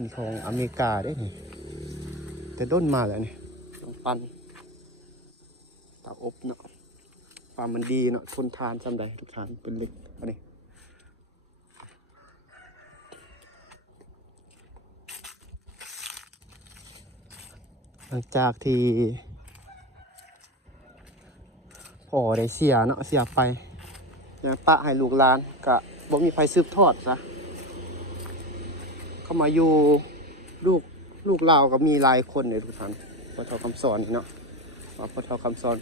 อันของอเมริกาได้นี่แต่ด้นมาแล้วนี่ต้องปั้นเตาอบเนาะความมันดีเนาะทนทานซ้ำใดทุกทานเป็นเล็กอันนี้หลังจากที่พ่อได้เสียเนาะเสียไปนะปะให้ลูกหลานกะบ่มีไฟสืบทอดซะเข้ามาอยู่ลูกเราก็มีหลายคนเลยทุกท่านพ่อเฒ่าคำสอนเนาะว่าพ่อเฒ่าคำสอน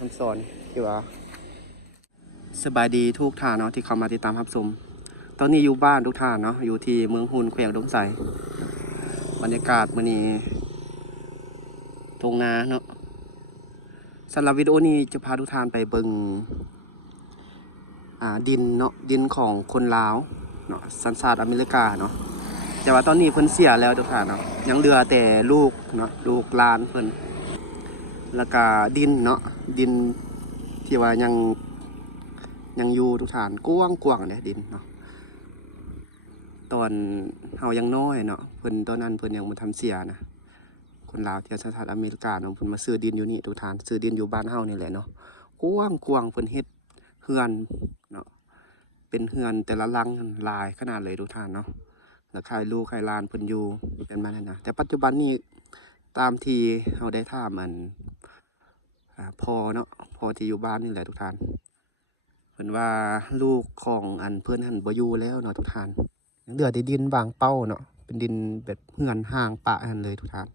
ที่ว่าสบายดีทุกท่านเนาะที่เข้ามาติดตามรับชมตอนนี้อยู่บ้านทุกท่านเนาะอยู่ที่เมืองหุ่นแขวงดงไสบรรยากาศมื้อนี้ทุ่งนาเนาะสำหรับวิดีโอนี้จะพาทุกท่านไปเบิ่งดินเนาะดินของคนลาวเนาะสัญชาติอเมริกาเนาะแต่ว่าตอนนี้เพิ่นเสียแล้วทุกท่านเนาะยังเหลือแต่ลูกเนาะลูกหลานเพิ่นแล้วก็ดินเนาะดินที่ว่ายังอยู่ทุกท่านกว้างเนี่ยดินเนาะตอนเฮายังน้อยเนาะเพิ่นตอนนั้นเพิ่นยังบ่ทันเสียนะคนลาวที่สัญชาติอเมริกาเนาะเพิ่นมาซื้อดินอยู่นี่ทุกท่านซื้อดินอยู่บ้านเฮานี่แหละเนาะกว้างเพิ่นเฮ็ดเฮือนเนาะเป็นเฮือนแต่ละหลังหลายขนาดเลยทุกท่านเนาะแล้วใครลูกใครหลานเพิ่นอยู่กันมานั่นนะแต่ปัจจุบันนี้ตามที่เฮาได้ถามมันพ่อเนาะพ่อที่อยู่บ้านนี่แหละทุกท่านเพิ่นว่าลูกของเพิ่นหันบ่อยู่แล้วเนาะทุกท่านยังเหลือแต่ดินบางเป้าเนาะเป็นดินแบบเฮือนห่างปะหันเลยทุกท่าน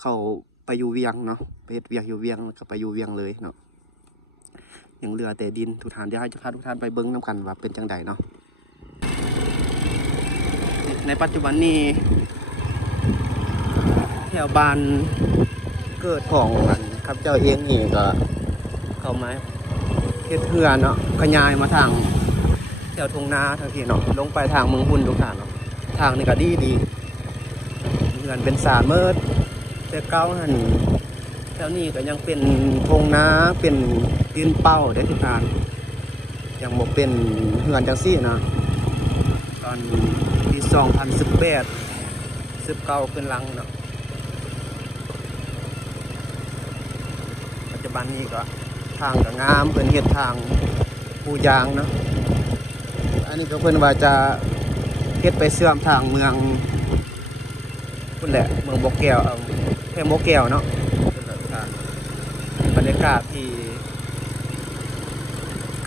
เขาไปอยู่เวียงเนาะไปเฮ็ดเวียกอยู่เวียงแล้วก็ไปอยู่เวียงเลยเนาะยังเหลือแต่ดินทุกท่านเดี๋ยวให้จะพาทุกท่านไปเบิ่งนำกันว่าเป็นจังใดเนาะในปัจจุบันนี้แถวบ้านเกิดของครับเจ้าเองนี่ก็เข้ามาเฮ็ดเฮือนเนาะขยายมาทางแถวทุ่งนาทางที่เนาะลงไปทางเมืองหุ่นทุกท่านเนาะทางนี้ก็ดีเฮือนเป็นสาเมิดแต่เก่าหั่นแถวนี้ก็ยังเป็นทุ่งนาเป็นดินเป้าได้ทุกท่านยังบ่เป็นเฮือนจังซี่นะตอนปี2018 19ขึ้นหลังเนาะปัจจุบันนี้ก็ทางก็งามเพิ่นเฮ็ดทางปูยางเนาะอันนี้ก็เพิ่นว่าจะเฮ็ดไปเชื่อมทางเมืองพุ่นแหละเมืองบ่อแก้วแค่บ่อแก้วเนาะบรรยากาศที่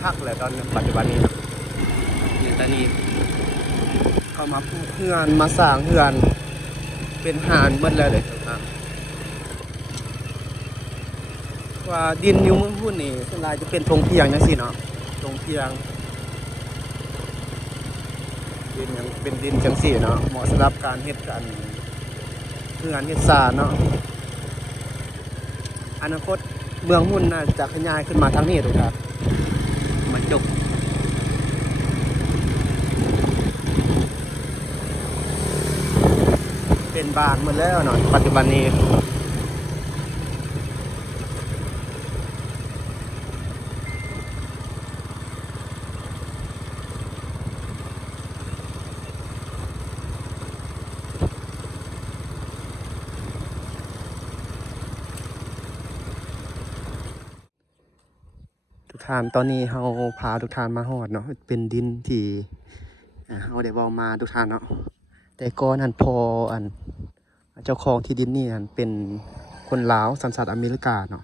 คักแหละตอนปัจจุบันนี้เนาะอย่างตอนนี้เข้ามาปลูกเฮือนมาสร้างเฮือนเป็นหานหมดแล้วเด้ครับว่าดินอยู่เมืองหุ่นนี่ส่วนใหญ่จะเป็นทงเพียงจังซี่เนาะทงเพียงดินยังเป็นดินจังซี่เนาะเหมาะสำหรับการเฮ็ดกันเฮือนเฮ็ดสารเนาะอนาคตเมืองหุ่นน่าจะขยายขึ้นมาทางนี้ทุกท่านมันจบเป็นบ้านหมดแล้วเนาะปัจจุบันนี้ทุกท่านตอนนี้เราพาทุกท่านมาฮอดเนาะเป็นดินที่เราได้เว้ามาทุกท่านเนาะแต่ก่อนพอเจ้าของที่ดินนี่เป็นคนลาวสัญชาติอเมริกาเนาะ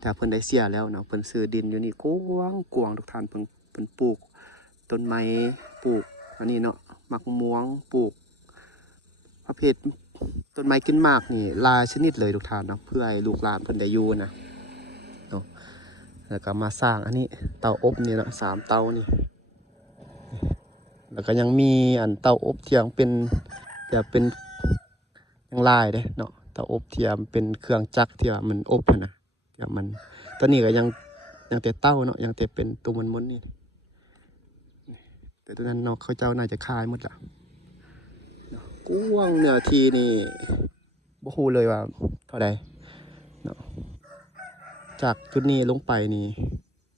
แต่เพิ่นได้เสียแล้วเนาะเพิ่นซื้อดินอยู่นี่กว้างทุกท่านเพิ่นปลูกต้นไม้ปลูกอันนี้เนาะมะม่วงปลูกประเภทต้นไม้กินหมากนี่หลายชนิดเลยทุกท่านเนาะเพื่อให้ลูกหลานเพิ่นได้อยู่นะเนาะแล้วก็มาสร้างอันนี้เตาอบนี่เนาะ3เตานี่แล้วก็ยังมีเตาอบเทียงเป็นยังลายเด้เนาะเตาอบเทียมเป็นเครื่องจักรที่ว่ามันอบนะที่มันตอนนี้ก็ยังแต่เต้าเนาะยังแต่เป็นตัวมันนี่แต่ตัวนั้นเนาะเขาเจ้าน่าจะคายหมดละกว้างเนื้อที่นี่บ่ฮู้เลยว่าเท่าใดเนาะจากจุดนี้ลงไปนี่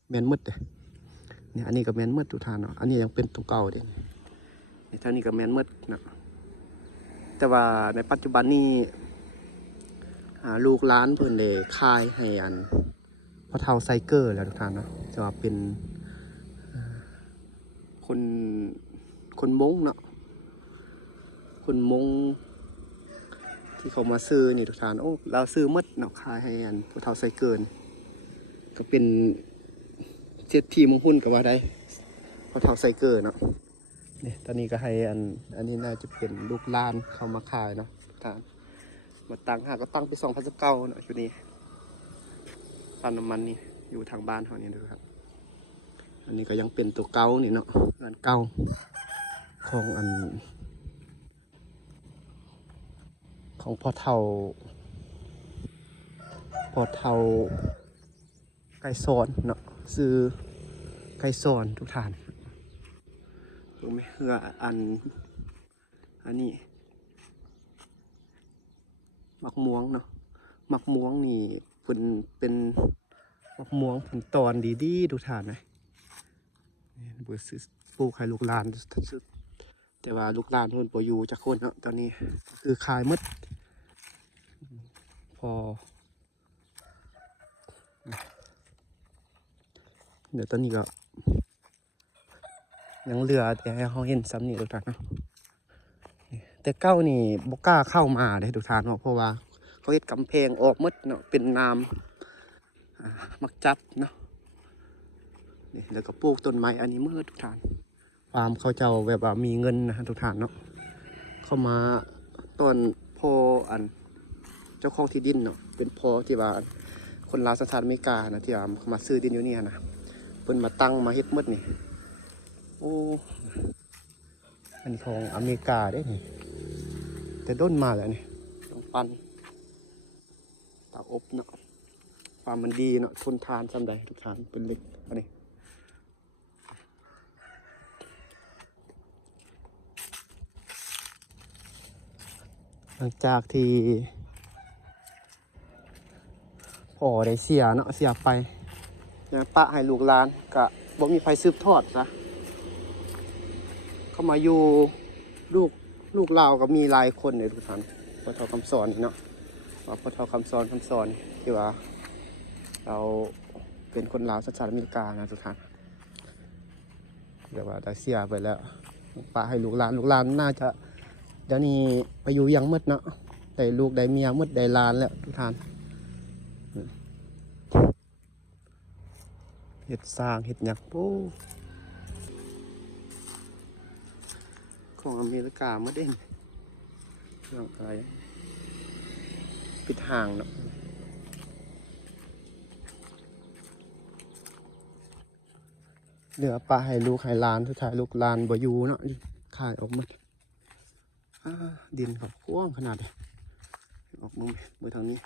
แม่นหมดเด้เนี่ยอันนี้ก็แม่นหมดทุกท่านเนาะอันนี้ยังเป็นตัวเก่าเด้นี่เท่านี้ก็แม่นหมดเนาะ แต่ว่าในปัจจุบันนี้ลูกหลานเพิ่นได้ขายให้อันพ่อเฒ่าไซเกอร์แล้วทุกท่านเนาะจะว่าเป็นคนมงเนาะคนมงที่เขามาซื้อนี่ทุกท่านโอ้เราซื้อหมดเนาะขายให้อันพ่อเฒ่าไซเกอร์ก็เป็นเศรษฐีมงหุ้นก็ว่าได้พ่อเฒ่าไซเกอร์เนาะนี่ตอนนี้ก็ให้อันนี้น่าจะเป็นลูกหลานเขามาขายเนาะทุกท่านมาตั้งก็ตั้งไป2019เนาะอยู่นี่ปั๊มน้ำมันนี่อยู่ทางบ้านเขานี่ดูครับอันนี้ก็ยังเป็นตัวเก่านี่เนาะงานเก่าของของพ่อเฒ่าไก่ซอนเนาะซื้อไก่ซอนทุกท่านรู้ไหมเฮืออันนี้มักม่วงเนาะมักม่วงนี่เป็นมักม่วงผลตอนดีๆทุกท่านนะบุษปลูกให้ลูกหลานแต่ว่าลูกหลานเพิ่นบ่อยู่จักคนเนาะตอนนี้คือขายหมดพอเดี๋ยวตอนนี้ก็ยังเหลือแต่ให้เขาเห็นซ้ำนี่ทุกท่านเนาะแต่เก้านี่บ่กล้าเข้ามาเลยทุกท่านเนาะเพราะว่าเขาเฮ็ดกำแพงออกหมดเนาะเป็นน้ำมักจับเนาะนี่แล้วก็ปลูกต้นไม้อันนี้เมื่อทุกท่านฟาร์มเขาเจ้าแบบว่ามีเงินนะทุกท่านเนาะเข้ามาต้นพอเจ้าของที่ดินเนาะเป็นพอที่ว่าคนลาวสัญชาติอเมริกานะที่ว่ามาซื้อดินอยู่นี่นะเพิ่นมาตั้งมาเฮ็ดหมดนี่โอ้อันนี้ของอเมริกาได้นี่แต่ด้นมาแล้วนี่ต้องปั้นตากอบเนาะความมันดีเนาะทนทานสำใดทุกท่านเป็นเล็กอันนี้หลังจากที่พ่อได้เสียเนาะเสียไปยังปะให้ลูกหลานก็บ่มีไฟสืบทอดซะเข้ามาอยู่ลูกลาวก็มีหลายคนเลยทุกท่านพ่อเฒ่าคำสอนเนาะว่าพ่อเฒ่าคำสอนที่ว่าเราเป็นคนลาวสัญชาติอเมริกานะทุกท่านเดี๋ยวว่าได้เสียไปแล้วปะให้ลูกหลานน่าจะเดี๋ยวนี้ไปอยู่ยังมืดเนาะได้ลูกได้เมียมืดได้หลานแล้วทุกท่านเห็ดสร้างเห็ดหยักโอ้ของอเมริกามาเด่นร่างกายปิดห่างเนาะเหลือปลาให้ลูกให้หลานสุดท้ายลูกหลานบ่อยู่เนาะขายออกมาดินเขากว้างขนาดเลยออกมือทางนี้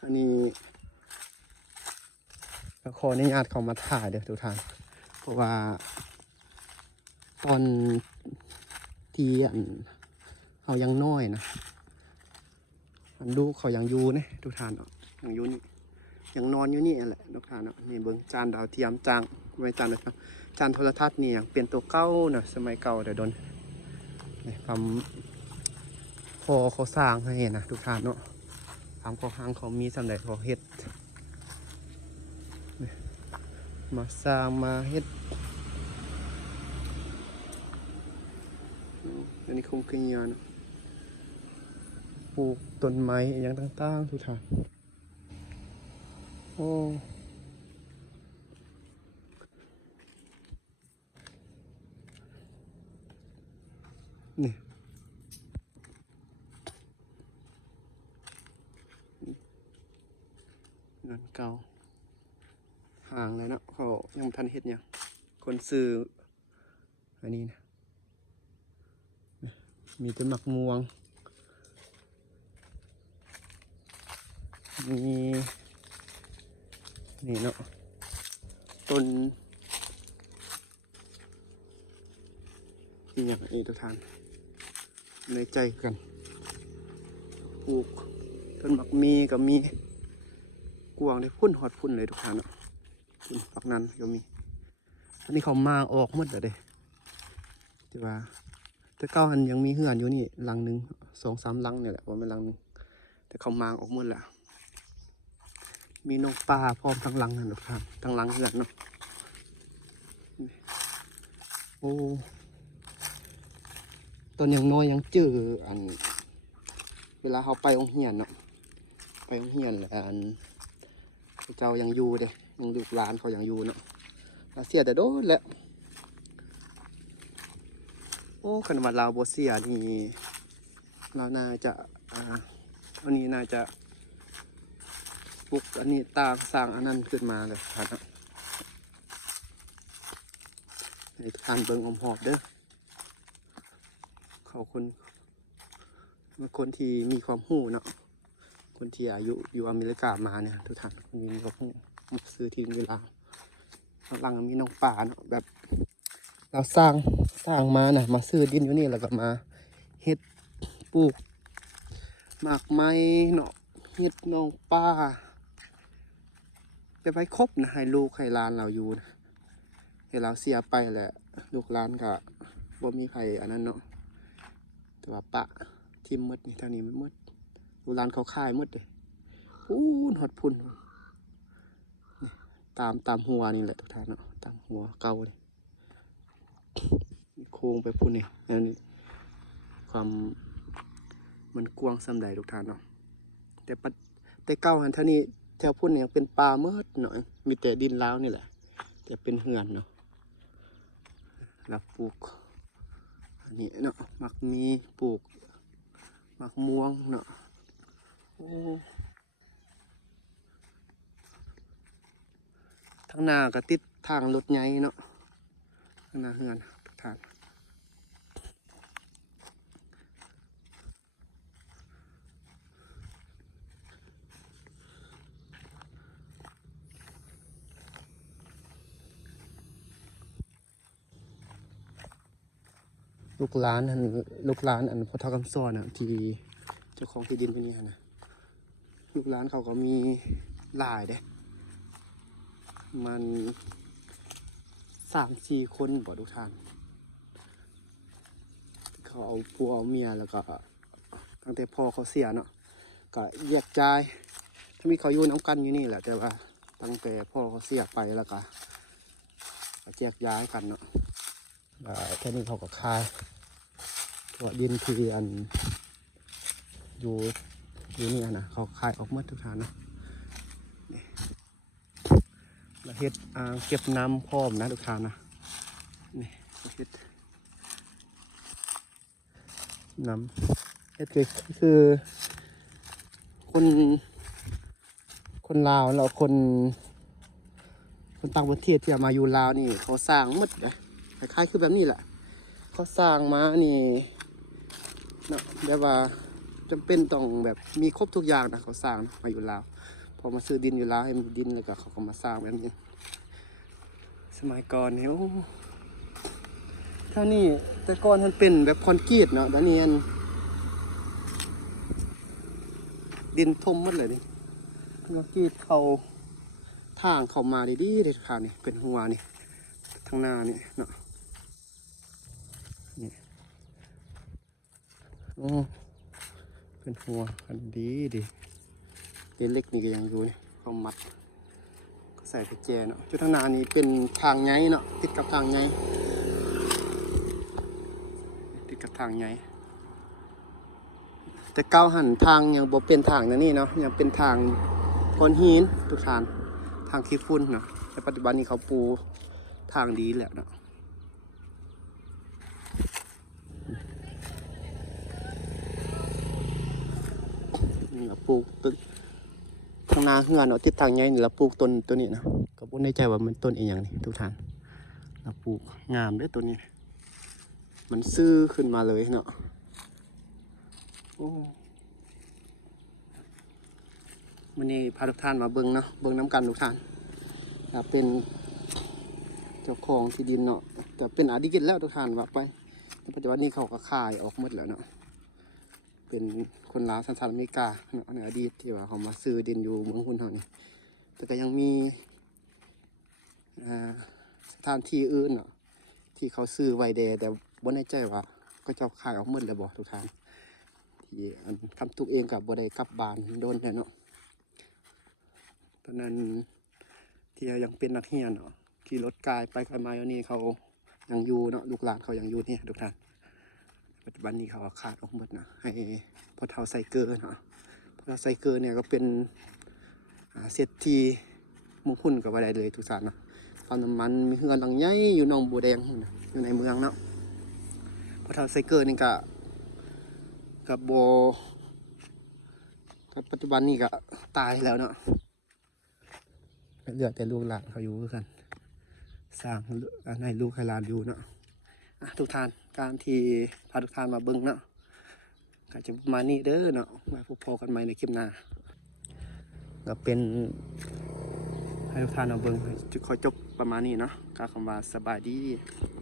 อันนี้ขออนุญาตเขามาถ่ายเดี๋ยวทุกท่านเพราะว่าตอนที่เขายังน้อยนะลูกเขายังอยู่เนี่ยทุกท่านยังอยู่นี่ยังนอนอยู่นี่แหละทุกท่านนี่เบิ้งจานดาวเทียมจางไม่จานเลยครับจานโทรทัศน์นี่เปลี่ยนตัวเก่าเนาะสมัยเก่าเดี๋ยวโดนความพอเขาสร้างให้นะทุกท่านเนาะความเขาห้างเขามีสำเร็จเขาเฮ็ดมาสร้างมาเฮ็ดอันนี้คงเกียร์นะปลูกต้นไม้อย่างต่างๆทุกท่านโอ้นี่เงินเก่าห่างเลยเนาะเขายังทันเฮ็ดเนี่ยคนซื้ออันนี้นะมีต้นมะม่วงมีนี่เนาะต้นนี่อย่างนี้ทุกท่านในใจกันปลูกต้นมะมีกับมีกวางเลยพุ่นหอดพุ่นเลยทุกท่านเนาะพุ่นฝักนั้นก็มีอันนี้เขามาออกหมดเลยที่ว่า แต่เก้าหันยังมีเหือนอยู่นี่หลังหนึง2-3หลังเนี่ยแหละว่ามันหลังหนึงแต่เขามางออกหมดแล้วมีน้องปลาพร้อมทั้งหลังนั่นแหละครับทั้งหลังเหือนเนาะโอ้ตอนยังน้อยยังเจออันเวลาเขาไปโรงเรียนเนาะไปโรงเรียนแหละอันเจ้ายังอยู่เด้ยังลูกหลานเขายังอยู่เนาะเสียแต่โดนแหละโอ้คันว่าเราบ่เสียนี่เราน่าจะอันนี้น่าจะปลุกอันนี้ตาสร้างอันนั้นขึ้นมาเลยครับให้ทานเบิ่งอมหอบเด้อเขาคนที่มีความรู้เนาะคนที่อายุอยู่อเมริกามาเนี่ยทุกท่านมีความรู้มาซื้อที่เวลาข้างหลังมีน้องป่าเนาะแบบเราสร้างมานะมาซื้อดินอยู่นี่แล้วก็มาเฮ็ดปลูกหมากไม้เนาะเฮ็ดน้องป่าไปไว้ครบนะให้ลูกให้หลานเราอยู่นะให้เราเสียไปแหละลูกหลานก็บ่มีใครอันนั้นเนาะแต่ว่าปะทิมมดนี่ทางนี้มันมดลูกหลานเขาค่ายมดเลยพูนหดพุ่นนี่ตามหัวนี่แหละทุกท่านเนาะตามหัวเก่าเลยโค้งไปพุ่นนี่นั่นความมันกว้างสำใดทุกท่านเนาะแต่เก่าหันเท่านี้แถวพุ่นเนี่ยยังเป็นป่าเมิดเนาะมีแต่ดินล้าวนี่แหละแต่เป็นเหือนเนาะแล้วปลูกอันนี้เนาะมักมีปลูกมักม่วงเนาะโอ้ทางหน้าก็ติดทางรถใหญ่เนาะทางหน้าเหือนทุกท่านลูกหลานอันพ่อเฒ่าคำซ้อนอ่ะที่เจ้าของที่ดินคนนี้นะลูกหลานเขาก็มีหลายเด้มัน3-4 คนบ่ทุกท่านเขาเอาผัวเอาเมียแล้วก็ตั้งแต่พ่อเขาเสียเนาะก็แยกย้ายถ้ามีเขาอยู่น้ำกันอยู่นี่แหละแต่ว่าตั้งแต่พ่อเขาเสียไปแล้วก็แยกย้ายกันเนาะแค่นี้เขาก็คายตัวดินคืออันอยู่นี่นะเขาคายออกหมดทุกทางนะเราเฮ็ดอ่างเก็บน้ำพร้อมนะทุกทางนะนี่เฮ็ดน้ำเฮ็ดคือคนลาวเราคนต่างประเทศที่มาอยู่ลาวนี่เขาสร้างหมดเลยคล้ายๆคือแบบนี้แหละเขาสร้างมานี่เนาะแบบว่าจำเป็นต้องแบบมีครบทุกอย่างนะเขาสร้างมาอยู่ลาวพอมาซื้อดินอยู่ลาวให้มีดินแล้วก็เขาก็มาสร้างแบบนี้สมัยก่อนนี่โอ้เท่านี้แต่ก่อนมันเป็นแบบคอนกรีตเนาะแล้วนี่ดินทมหมดเลยนี่คอนกรีตเขาทางเข้ามาดีๆเลยค่ะนี่เป็นหัวนี่ทางหน้านี่เนาะนี่โอ้เป็นหัวกันดีเล็กนี่ก็ยังอยู่นี่เขามัดก็ใส่กุญแจเนาะจุดทางหน้านี่เป็นทางไงเนาะติดกับทางไงแต่เก้าหันทางยังบ่เป็นทางนะนี่เนาะยังเป็นทางก้อนหินทุกทางขี้ฝุ่นเนาะแต่ปัจจุบันนี้เขาปูทางดีแล้วเนาะนี่เราปลูกต้นทางนาเหือนเนาะติดทางใหญ่นี่เราปลูกต้นตัวนี้นะก็บ่แน่ใจว่ามันต้นอีหยังนี่ทุกท่านเราปลูกงามเด้อตัวนี้มันซื่อขึ้นมาเลยเนาะโอ้วันนี้พาทุกท่านมาเบิ่งเนาะเบิ่งน้ำกันทุกท่านเป็นเจ้าของที่ดินเนาะแต่เป็นอดีตแล้วทุกท่านว่าไปในปัจจุบันนี้เขาก็ขายออกหมดแล้วเนาะเป็นคนลาวสัญชาติอเมริกาเนาะในอดีตที่ว่าเขามาซื้อดินอยู่เมืองหุ่นเฮานี่แต่ก็ยังมีสถานที่อื่นเนาะที่เขาซื้อไว้แต่บ่แน่ใจว่าก็ เขาเจ้าขายออกหมดแล้วบ่ทุกท่านที่อันคำทุกเองกับบ่ได้กลับบ้านโดนแล้วเนาะตอนนั้นที่ยังเป็นนักเรียนเนาะขี่รถกายไปกายมาอยู่นี่เขายังอยู่เนาะลูกหลานเขายังอยู่นี่ทุกท่านปัจจุบันนี้เขาขาดออกหมดนะให้พ่อเฒ่าไซเกอร์เนาะพ่อเฒ่าไซเกอร์เนี่ยก็เป็นเศรษฐีมุ่งพุ่นกับอะไรเลยทุกท่านเนาะปั๊มน้ำมันมีเฮือนหลังใหญ่อยู่หนองบัวแดงอยู่ในเมืองเนาะพ่อเฒ่าไซเกอร์นี่ก็กับโบกับปัจจุบันนี่ก็ตายแล้วเนาะเหลือแต่ลูกหลานเขาอยู่กันสร้างให้ลูกให้หลานอยู่เนาะทุกท่านการที่พาทุกท่านมาเบิ้งเนาะก็จะประมาณนี้เด้อเนาะมาพบกันใหม่ในคลิปหน้าก็เป็นให้ทุกท่านมาเบิ้งจะขอจบประมาณนี้เนาะกล่าวคำว่าสบายดี